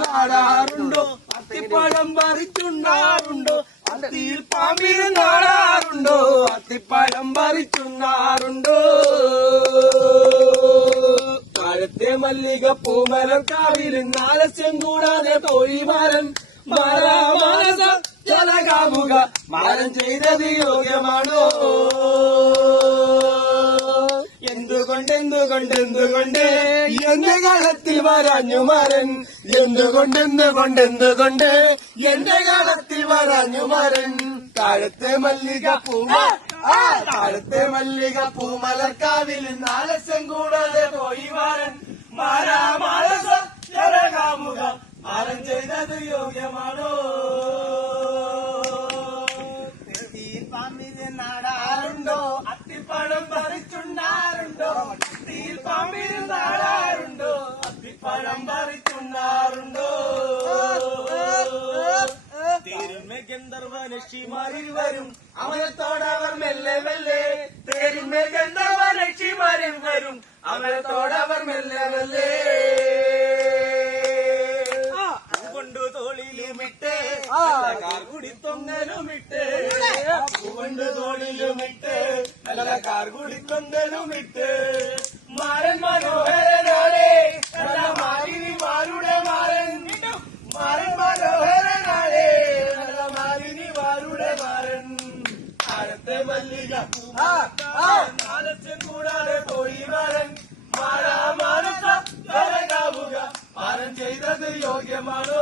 നാടാറുണ്ടോ അത്തിപ്പഴം പറിച്ചുണ്ടാറുണ്ടോ അത്തിയിൽ പാമ്പിരുന്നാടാറുണ്ടോ അത്തിപ്പഴം പറിച്ചുണ്ടാറുണ്ടോ താഴത്തെ മല്ലിക പൂമരം കാവിലിന്നാലസ്യം കൂടാതെ തോഴിമാരൻ മാനസ ജലകാമുക മാരൻ ചെയ്തത് യോഗ്യമാണോ എന്തുകൊണ്ട് എന്റെ കളത്തിൽ വരാഞ്ഞു മാരൻ എന്തുകൊണ്ട് എന്റെ കളത്തിൽ വരാഞ്ഞു മാരൻ താഴത്തെ മല്ലിക പൂമലക്കാവിൽ നാലസ്യം കൂടാതെ പോയി മാരൻ മാനസ ജലകാമുക മാരൻ ചെയ്തത് യോഗ്യമാണോ പാമ്പിന് നാടാറുണ്ടോ അത്തിപ്പഴം പറിച്ചുണ്ടാറുണ്ടോ അത്തിയിൽ പാമ്പിന് നാടാറുണ്ടോ അത്തിപ്പഴം പറിച്ചുണ്ടാറുണ്ടോ തേരുമേ ഗന്ധർവനക്ഷിമാരിൽ വരും അവനത്തോടവർ മെല്ലെ മെല്ലെ തേരുമേ ഗന്ധർവനക്ഷിമാരിൽ വരും അവനത്തോടവർ മെല്ലെ മെല്ലെ കൊണ്ട് തോളിലുമിട്ട് കാർകുടി തൊങ്ങലുമിട്ട് കൊണ്ട് തോളിലുമിട്ട് നല്ല കാർകുടി തൊങ്ങലുമിട്ട് മാരൻ മനോഹരനാളെ നല്ല മാലിനിമാരുടെ മാരൻ മനോഹരനാളെ നല്ല മാലിനിമാരുടെ മാരൻ താഴത്തെ മല്ലിക നാലച്ഛൻ കൂടാതെ പോയി മാരൻ മാനസ ജലകാമുക മാരൻ ചെയ്തത് യോഗ്യമാണോ